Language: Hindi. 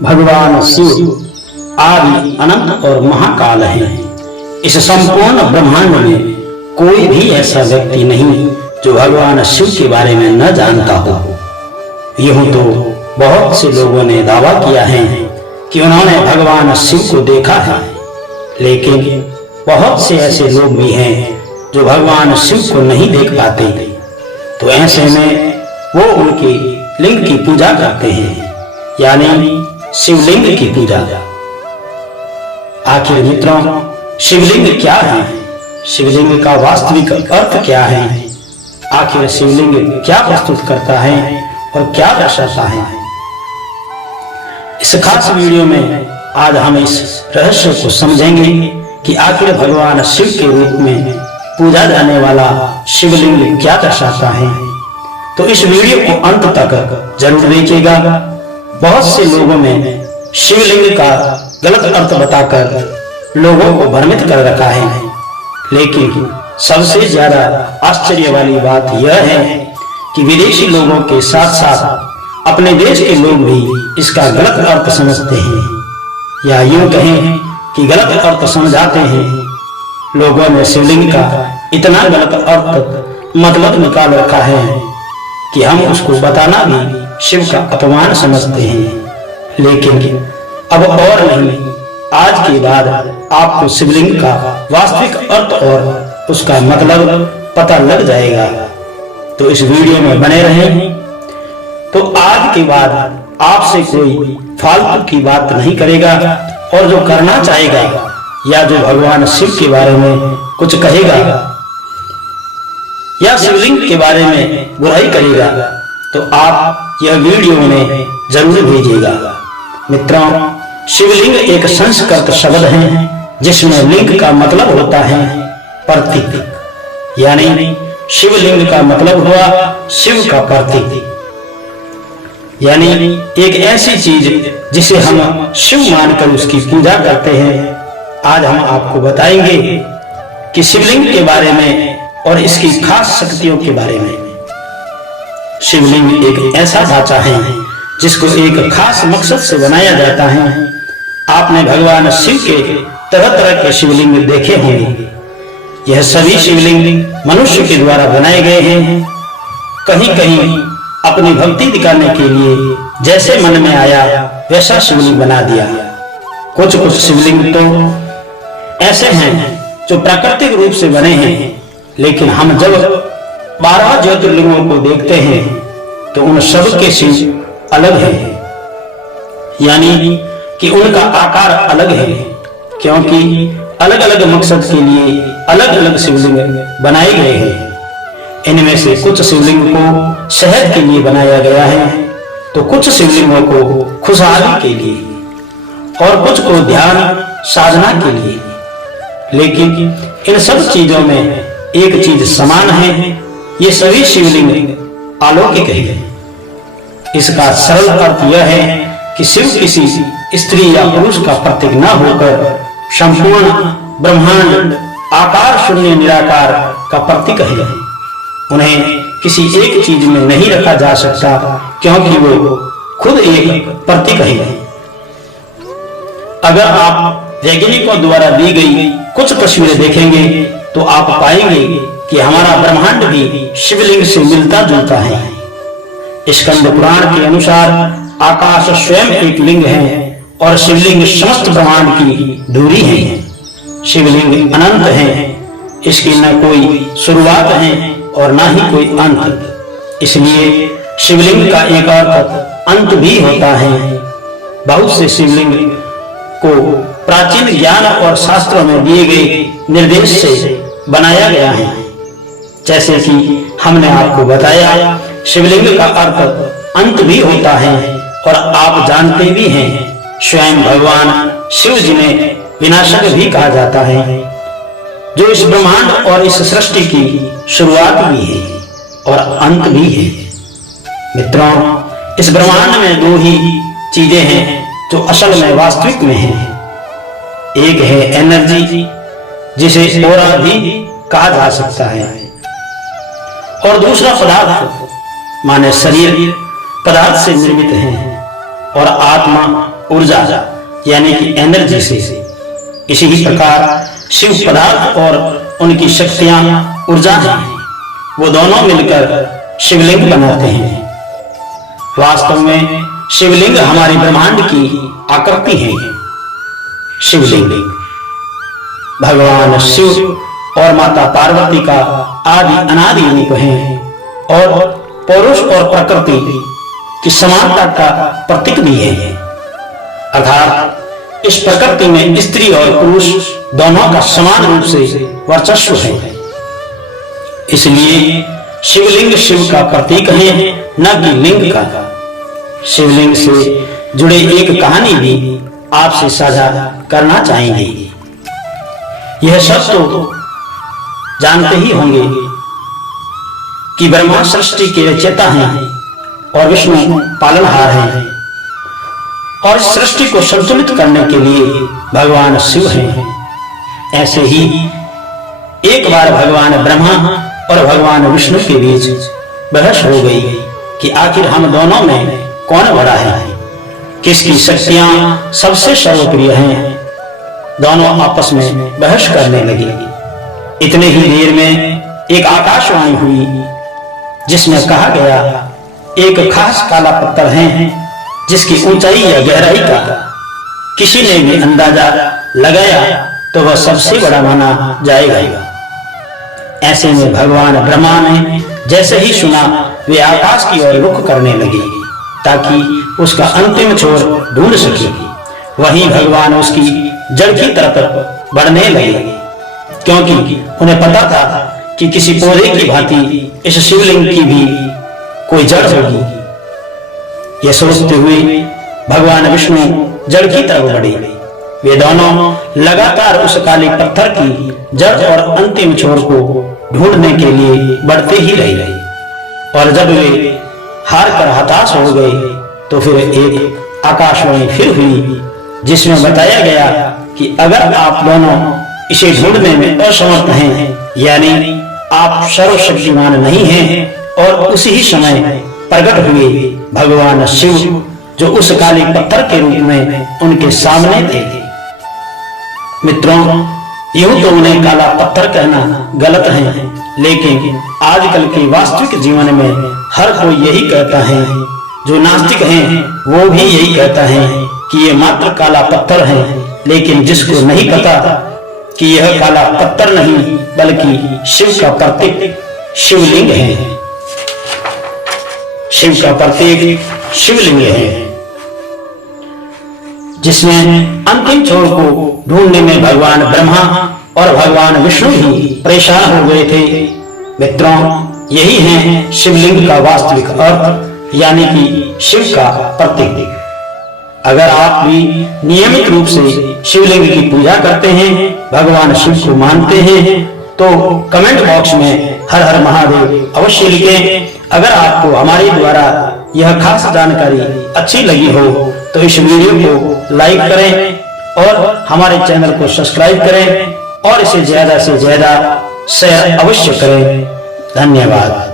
भगवान शिव आदि अनंत और महाकाल हैं। इस संपूर्ण ब्रह्मांड में कोई भी ऐसा व्यक्ति नहीं जो भगवान शिव के बारे में न जानता हो। यूं तो बहुत से लोगों ने दावा किया है कि उन्होंने भगवान शिव को देखा है, लेकिन बहुत से ऐसे लोग भी हैं जो भगवान शिव को नहीं देख पाते। तो ऐसे में वो उनके लिंग की पूजा करते हैं, यानी शिवलिंग की पूजा। आखिर मित्रों, शिवलिंग क्या है? शिवलिंग का वास्तविक अर्थ क्या है? आखिर शिवलिंग क्या प्रस्तुत करता है और क्या दर्शाता है? इस खास वीडियो में आज हम इस रहस्य को समझेंगे कि आखिर भगवान शिव के रूप में पूजा जाने वाला शिवलिंग क्या दर्शाता है। तो इस वीडियो को अंत तक जरूर देखिएगा। बहुत से लोगों ने शिवलिंग का गलत अर्थ बताकर लोगों को भ्रमित कर रखा है, लेकिन सबसे ज्यादा आश्चर्य वाली बात यह है कि विदेशी लोगों के साथ साथ अपने देश के लोग भी इसका गलत अर्थ समझते हैं, या यूं कहें कि गलत अर्थ समझाते हैं। लोगों ने शिवलिंग का इतना गलत अर्थ मतलब निकाल रखा है कि हम उसको बताना भी शिव का अपमान समझते हैं। लेकिन अब और नहीं, आज के बाद आपको शिवलिंग का वास्तविक अर्थ और उसका मतलब पता लग जाएगा। तो इस वीडियो में बने रहें। तो आज के बाद आपसे कोई फालतू की बात नहीं करेगा, और जो करना चाहेगा या जो भगवान शिव के बारे में कुछ कहेगा या शिवलिंग के बारे में बुराई करेगा, तो आप यह वीडियो उन्हें जरूर भेजिएगा। मित्रों, शिवलिंग एक संस्कृत शब्द है जिसमें लिंग का मतलब होता है प्रतीक, यानी शिवलिंग का मतलब हुआ शिव का प्रतीक, यानी एक ऐसी चीज जिसे हम शिव मानकर उसकी पूजा करते हैं। आज हम आपको बताएंगे कि शिवलिंग के बारे में और इसकी खास शक्तियों के बारे में। शिवलिंग एक ऐसा ढांचा है जिसको एक खास मकसद से बनाया जाता है। आपने भगवान शिव के तरह तरह के शिवलिंग देखे होंगे। यह सभी शिवलिंग मनुष्य के द्वारा बनाए गए हैं। कहीं कहीं अपनी भक्ति दिखाने के लिए जैसे मन में आया वैसा शिवलिंग बना दिया। कुछ कुछ शिवलिंग तो ऐसे हैं जो प्राकृतिक रूप से बने हैं, लेकिन हम जब 12 ज्योतिर्लिंगों को देखते हैं तो उन सब के शिव अलग है, यानी कि उनका आकार अलग है, क्योंकि अलग अलग मकसद के लिए अलग अलग शिवलिंग बनाए गए हैं। इनमें से कुछ शिवलिंग को शहद के लिए बनाया गया है, तो कुछ शिवलिंगों को खुशहाली के लिए और कुछ को ध्यान साधना के लिए। लेकिन इन सब चीजों में एक चीज समान है, ये सभी शिवलिंग अलौकिक है। इसका सरल अर्थ यह है कि शिव किसी स्त्री या पुरुष का प्रतीक न होकर संपूर्ण ब्रह्मांड आकार शून्य निराकार का प्रतीक है। उन्हें किसी एक चीज में नहीं रखा जा सकता, क्योंकि वो खुद एक प्रतीक है। अगर आप वैज्ञानिकों द्वारा दी गई कुछ तस्वीरें देखेंगे तो आप पाएंगे कि हमारा ब्रह्मांड भी शिवलिंग से मिलता जुलता है। स्कंद पुराण के अनुसार आकाश स्वयं एक लिंग है और शिवलिंग समस्त ब्रह्मांड की धुरी है। शिवलिंग अनंत है, इसकी न कोई शुरुआत है और ना ही कोई अंत। इसलिए शिवलिंग का एक अर्थ अंत भी होता है। बहुत से शिवलिंग को प्राचीन ज्ञान और शास्त्रों में दिए गए निर्देश से बनाया गया है। जैसे कि हमने आपको बताया, शिवलिंग का अर्थ अंत भी होता है, और आप जानते भी हैं स्वयं भगवान शिव जी ने विनाशक भी कहा जाता है, जो इस ब्रह्मांड और इस सृष्टि की शुरुआत भी है और अंत भी है। मित्रों, इस ब्रह्मांड में दो ही चीजें हैं जो असल में वास्तविक में हैं। एक है एनर्जी, जिसे ऑरा भी कहा जा सकता है, और दूसरा पदार्थ माने शरीर पदार्थ से निर्मित है, और आत्मा ऊर्जा यानी कि एनर्जी से। इसी ही प्रकार शिव पदार्थ और उनकी शक्तियां ऊर्जा हैं, वो दोनों मिलकर शिवलिंग बनाते हैं। वास्तव में शिवलिंग हमारे ब्रह्मांड की आकृति है। शिवलिंग भगवान शिव और माता पार्वती का आदि अनादि रूप है और पुरुष और प्रकृति की समानता का प्रतीक भी है। अर्थात इस प्रकृति में स्त्री और पुरुष दोनों का समान रूप से वर्चस्व है। इसलिए शिवलिंग शिव का प्रतीक है, न कि लिंग का। शिवलिंग से जुड़े एक कहानी भी आपसे साझा करना चाहेंगे। यह सब तो जानते ही होंगे कि ब्रह्मा सृष्टि के रचयिता हैं और विष्णु पालनहार हैं, और इस सृष्टि को संतुलित करने के लिए भगवान शिव हैं। ऐसे ही एक बार भगवान ब्रह्मा और भगवान विष्णु के बीच बहस हो गई कि आखिर हम दोनों में कौन बड़ा है, किसकी शक्तियां सबसे सर्वप्रिय हैं। दोनों आपस में बहस करने लगे। इतने ही देर में एक आकाशवाणी हुई जिसमें कहा गया, एक खास काला पत्थर है जिसकी ऊंचाई या गहराई का किसी ने भी अंदाजा लगाया तो वह सबसे बड़ा माना जाएगा। ऐसे में भगवान ब्रह्मा ने जैसे ही सुना वे आकाश की ओर रुख करने लगे ताकि उसका अंतिम छोर ढूंढ सके। वहीं भगवान उसकी जड़ की तरफ बढ़ने लगे, क्योंकि उन्हें पता था कि किसी पौधे की भांति इस शिवलिंग की भी कोई जड़ होगी। यह सोचते हुए भगवान विष्णु जड़ की तरफ बढ़े। वे दोनों लगातार उस काले पत्थर की जड़ और अंतिम छोर को ढूंढने के लिए बढ़ते ही रहे, और जब वे हार कर हताश हो गए तो फिर एक आकाशवाणी फिर हुई जिसमें बताया गया कि अगर आप दोनों इसे ढूंढने में असमर्थ हैं, यानी आप सर्वशक्तिमान नहीं हैं, और उसी ही समय प्रकट हुए भगवान शिव जो उस काले पत्थर के रूप में उनके सामने थे। मित्रों, यूं तो उन्हें काला पत्थर कहना गलत है, लेकिन आजकल के वास्तविक जीवन में हर कोई यही कहता है। जो नास्तिक हैं वो भी यही कहता है कि ये मात्र काला पत्थर है, लेकिन जिसको नहीं पता कि यह काला पत्थर नहीं बल्कि शिव का प्रतीक शिवलिंग है। शिव का प्रतीक शिवलिंग है, जिसमें अंतिम छोर को ढूंढने में भगवान ब्रह्मा और भगवान विष्णु भी परेशान हो गए थे। मित्रों, यही है शिवलिंग का वास्तविक अर्थ, यानी कि शिव का प्रतीक। अगर आप भी नियमित रूप से शिवलिंग की पूजा करते हैं, भगवान शिव को मानते हैं, तो कमेंट बॉक्स में हर हर महादेव अवश्य लिखें। अगर आपको हमारे द्वारा यह खास जानकारी अच्छी लगी हो तो इस वीडियो को लाइक करें और हमारे चैनल को सब्सक्राइब करें और इसे ज्यादा से ज्यादा शेयर अवश्य करें। धन्यवाद।